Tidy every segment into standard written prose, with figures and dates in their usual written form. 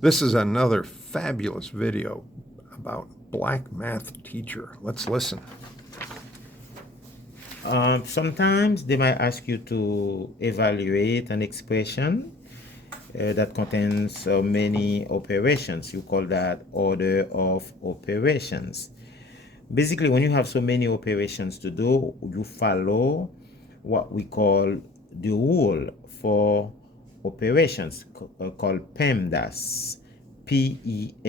This is another fabulous video about black math teacher. Let's listen. Sometimes they might ask you to evaluate an expression that contains many operations. You call that order of operations. Basically, when you have so many operations to do, you follow what we call the rule for operations called PEMDAS. PEMDAS,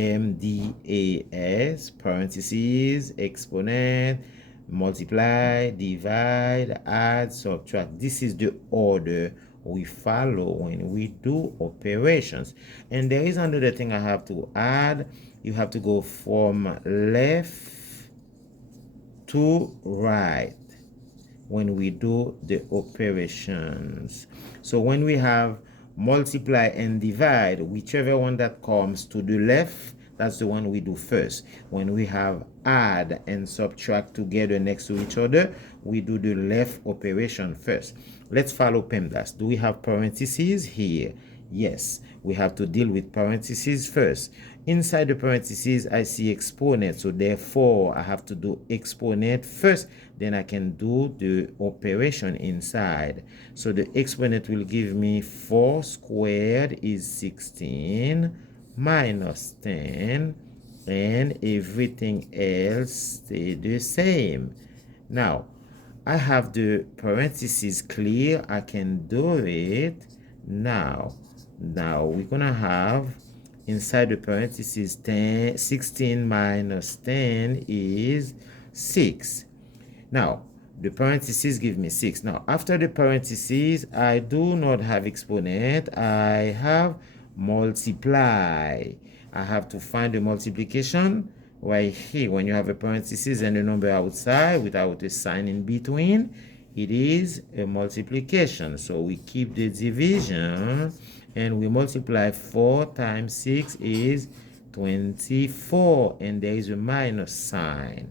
parentheses, exponent, multiply, divide, add, subtract. This is the order we follow when we do operations. And there is another thing I have to add. You have to go from left to right when we do the operations. So when we have multiply and divide, whichever one that comes to the left, that's the one we do first. When we have add and subtract together next to each other, we do the left operation first. Let's follow PEMDAS. Do we have parentheses here? Yes, we have to deal with parentheses first. Inside the parentheses, I see exponent, so therefore I have to do exponent first, then I can do the operation inside. So the exponent will give me 4 squared is 16 minus 10, and everything else stay the same. Now, I have the parentheses clear. I can do it now. Now we're gonna have inside the parentheses 16 minus 10 is 6. Now the parentheses give me 6. Now after the parentheses, I do not have exponent, I have multiply. I have to find the multiplication right here. When you have a parenthesis and a number outside without a sign in between, it is a multiplication. So we keep the division and we multiply. 4 times 6 is 24, and there is a minus sign.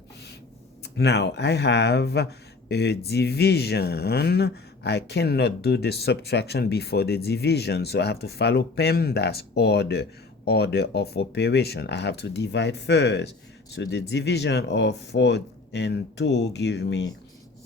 Now I have a division. I cannot do the subtraction before the division, so I have to follow PEMDAS order of operation. I have to divide first. So the division of 4 and 2 give me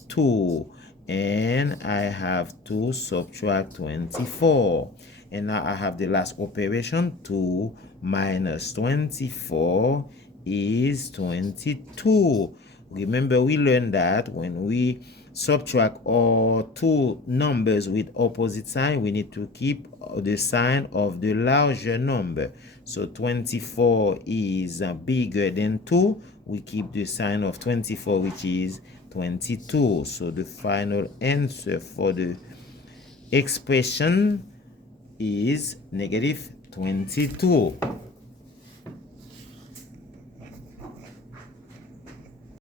2, and I have to subtract 24. And now I have the last operation. 2 minus 24 is 22. Remember, we learned that when we subtract all two numbers with opposite sign, we need to keep the sign of the larger number. So 24 is bigger than 2. We keep the sign of 24, which is 22. So the final answer for the expression is negative 22.